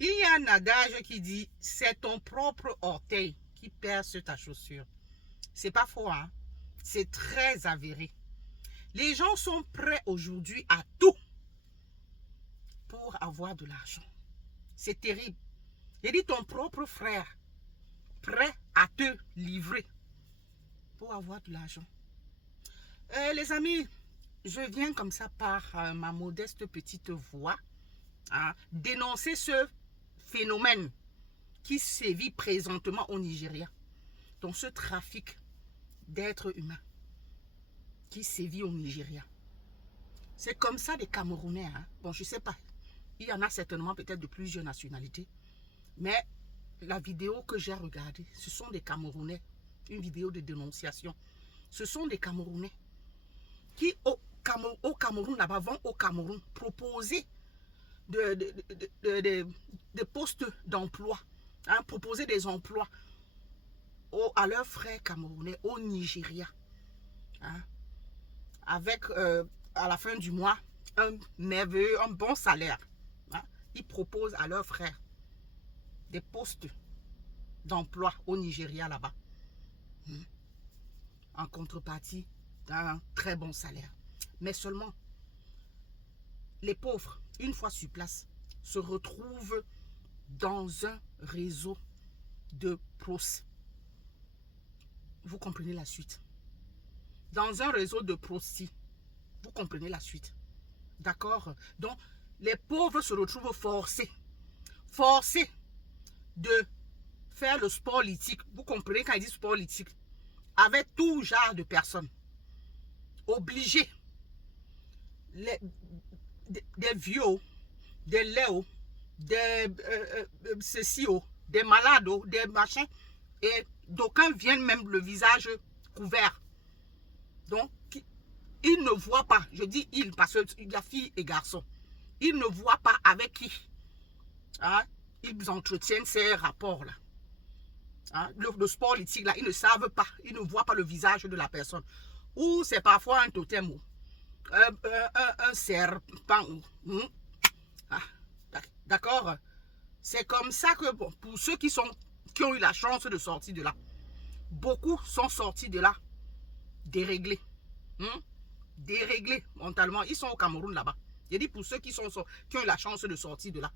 Il y a un adage qui dit, c'est ton propre orteil qui perce ta chaussure. C'est pas faux, hein? C'est très avéré. Les gens sont prêts aujourd'hui à tout pour avoir de l'argent. C'est terrible. Il dit ton propre frère prêt à te livrer pour avoir de l'argent. Les amis, je viens comme ça par ma modeste petite voix dénoncer ce phénomène qui sévit présentement au Nigeria. Donc ce trafic d'êtres humains qui sévit au Nigeria. C'est comme ça des Camerounais. Hein? Bon, je ne sais pas. Il y en a certainement peut-être de plusieurs nationalités. Mais la vidéo que j'ai regardée, ce sont des Camerounais. Une vidéo de dénonciation. Ce sont des Camerounais qui, au Cameroun, là-bas, vont au Cameroun proposer de postes d'emploi. Hein, proposer des emplois à leurs frères camerounais au Nigeria. Hein, avec, à la fin du mois, un merveilleux, un bon salaire. Hein, ils proposent à leurs frères des postes d'emploi au Nigeria là-bas. En contrepartie d'un très bon salaire. Mais seulement, les pauvres, une fois sur place, se retrouvent dans un réseau de pros. Vous comprenez la suite. Dans un réseau de prosti. Vous comprenez la suite. D'accord? Donc, les pauvres se retrouvent forcés de faire le sport lithique. Vous comprenez quand il dit sport lithique? Avec tout genre de personnes. Obligés. Des vieux, des laids, des ceci, des malades, des machins. Et d'aucuns viennent même le visage couvert. Donc, ils ne voient pas, je dis ils parce qu'il y a filles et garçons, ils ne voient pas avec qui ils entretiennent ces rapports-là. Hein, le sport lithique, là, ils ne savent pas, ils ne voient pas le visage de la personne. Ou c'est parfois un totem, un serpent. D'accord? C'est comme ça que bon, pour ceux qui ont eu la chance de sortir de là, beaucoup sont sortis de là déréglés. Déréglés mentalement. Ils sont au Cameroun là-bas. J'ai dit pour ceux qui ont eu la chance de sortir de là,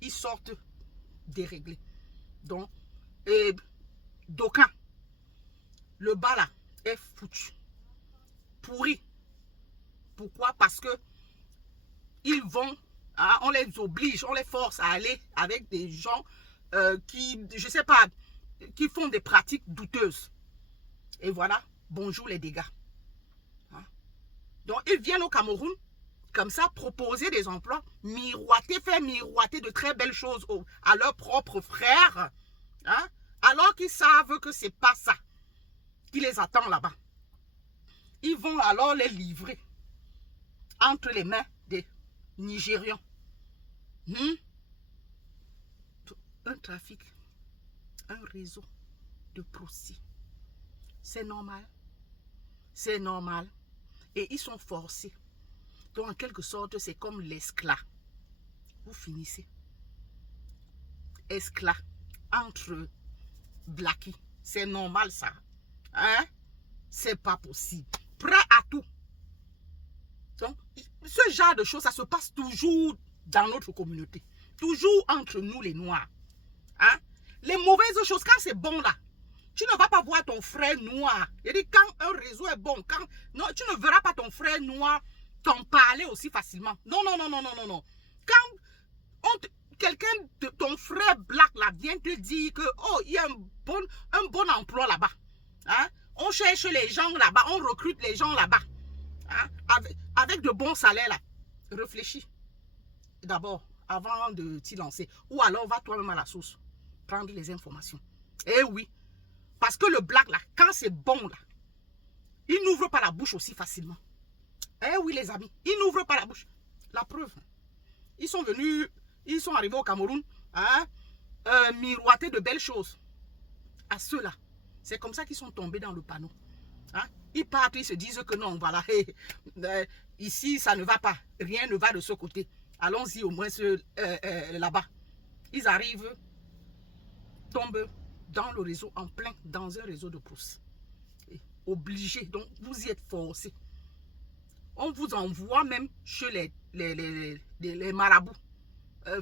ils sortent déréglés. Donc, d'aucuns, le bas là est foutu, pourri. Pourquoi? Parce que ils vont, on les oblige, on les force à aller avec des gens qui, je sais pas, qui font des pratiques douteuses. Et voilà, bonjour les dégâts. Donc, ils viennent au Cameroun, comme ça, proposer des emplois, faire miroiter de très belles choses à leurs propres frères, hein, alors qu'ils savent que ce n'est pas ça qui les attend là-bas. Ils vont alors les livrer entre les mains des Nigérians. Un trafic, un réseau de prostituées. C'est normal. C'est normal. Et ils sont forcés. Donc, en quelque sorte, c'est comme l'esclave. Vous finissez. Esclave entre Blackie. C'est normal, ça. Hein? C'est pas possible. Prêt à tout. Donc, ce genre de choses, ça se passe toujours dans notre communauté. Toujours entre nous, les Noirs. Hein? Les mauvaises choses, quand c'est bon, là, tu ne vas pas voir ton frère noir. Il dit quand un réseau est bon, non, tu ne verras pas ton frère noir t'en parler aussi facilement. Non, non, non, non, non, non, non. Quand quelqu'un de ton frère black là vient te dire que oh, il y a un bon emploi là-bas. Hein? On cherche les gens là-bas, on recrute les gens là-bas. Hein? Avec de bons salaires là. Réfléchis. D'abord, avant de t'y lancer. Ou alors va toi-même à la source. Prendre les informations. Eh oui. Parce que le black, là, quand c'est bon, là, il n'ouvre pas la bouche aussi facilement. Eh oui, les amis, il n'ouvre pas la bouche. La preuve, ils sont venus, ils sont arrivés au Cameroun, hein, miroiter de belles choses à ceux-là. C'est comme ça qu'ils sont tombés dans le panneau. Hein. Ils partent, ils se disent que non, voilà, ici, ça ne va pas. Rien ne va de ce côté. Allons-y au moins là-bas. ils arrivent, tombent dans le réseau en plein, dans un réseau de brousse. Obligé, donc vous y êtes forcé. On vous envoie même chez les marabouts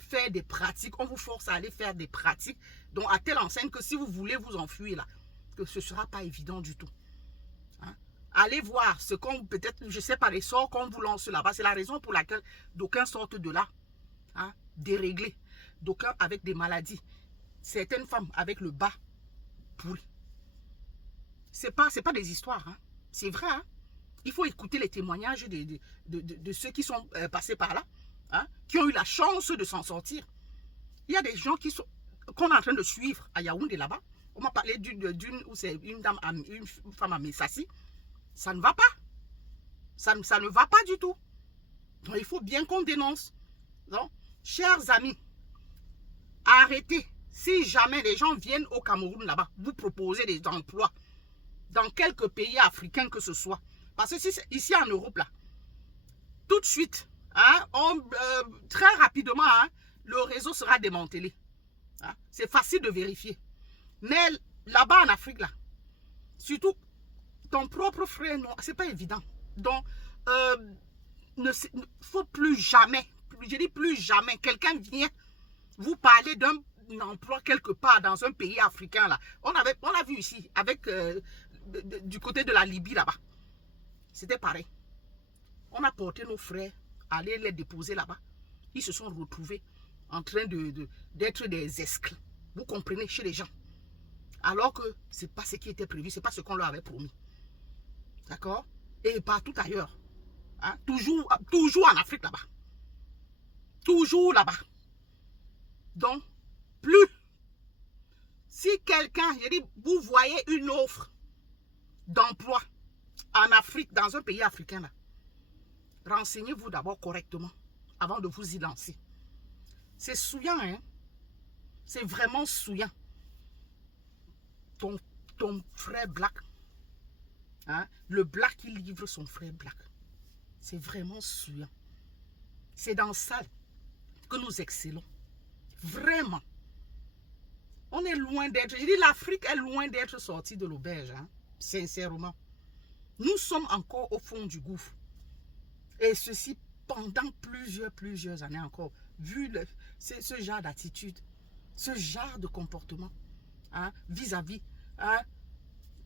faire des pratiques. On vous force à aller faire des pratiques. Donc à telle enseigne que si vous voulez vous enfuir là, que ce ne sera pas évident du tout. Hein? Allez voir ce qu'on peut-être, je ne sais pas, les sorts qu'on vous lance là-bas. C'est la raison pour laquelle d'aucuns sortent de là, hein, déréglés. D'aucuns avec des maladies. Certaines femmes avec le bas pourri. C'est pas des histoires, hein. C'est vrai. Hein. Il faut écouter les témoignages de ceux qui sont passés par là, hein, qui ont eu la chance de s'en sortir. Il y a des gens qu'on est en train de suivre à Yaoundé là-bas. On m'a parlé d'une où c'est une femme à Messassi. Ça ne va pas. Ça ne va pas du tout. Donc il faut bien qu'on dénonce. Donc, chers amis, arrêtez. Si jamais les gens viennent au Cameroun là-bas, vous proposez des emplois dans quelques pays africains que ce soit. Parce que si ici en Europe, là, tout de suite, hein, très rapidement, hein, le réseau sera démantelé. Hein, c'est facile de vérifier. Mais là-bas en Afrique, là, surtout ton propre frère, non, c'est pas évident. Donc, ne faut plus jamais, je dis plus jamais, quelqu'un vient vous parler d'un emploi quelque part dans un pays africain là. On a vu ici avec du côté de la Libye là-bas. C'était pareil. On a porté nos frères, aller les déposer là-bas. Ils se sont retrouvés en train d'être des esclaves. Vous comprenez, chez les gens. Alors que ce n'est pas ce qui était prévu, ce n'est pas ce qu'on leur avait promis. D'accord? Et partout ailleurs. Hein? Toujours en Afrique là-bas. Toujours là-bas. Donc, plus. Si quelqu'un, je dis, vous voyez une offre d'emploi en Afrique, dans un pays africain, là, renseignez-vous d'abord correctement avant de vous y lancer. C'est souillant, hein? C'est vraiment souillant. Ton frère Black, hein? Le Black qui livre son frère Black. C'est vraiment souillant. C'est dans ça que nous excellons. Vraiment. On est loin d'être, je dis l'Afrique est loin d'être sortie de l'auberge, hein, sincèrement. Nous sommes encore au fond du gouffre. Et ceci pendant plusieurs années encore. Vu ce genre d'attitude, ce genre de comportement vis-à-vis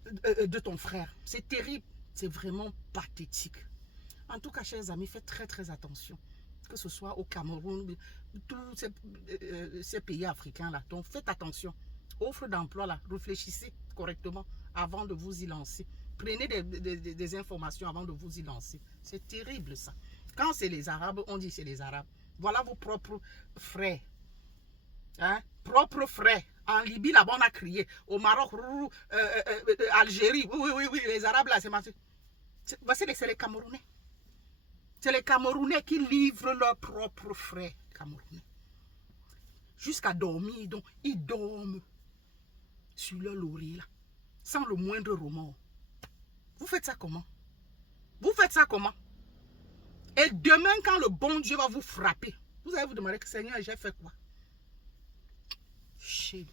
de ton frère. C'est terrible, c'est vraiment pathétique. En tout cas, chers amis, faites très attention. Que ce soit au Cameroun, tous ces pays africains là. Donc faites attention. Offre d'emploi là, réfléchissez correctement avant de vous y lancer. Prenez des informations avant de vous y lancer. C'est terrible ça. Quand c'est les Arabes, on dit c'est les Arabes. Voilà vos propres frères. Hein? Propres frères. En Libye, là-bas, on a crié. Au Maroc, Algérie. Oui, les Arabes là, c'est les Camerounais. C'est les Camerounais qui livrent leurs propres frères camerounais. Jusqu'à dormir, donc ils dorment sur leur laurier là, sans le moindre remords. Vous faites ça comment? Vous faites ça comment? Et demain, quand le bon Dieu va vous frapper, vous allez vous demander, Seigneur, j'ai fait quoi? Shame.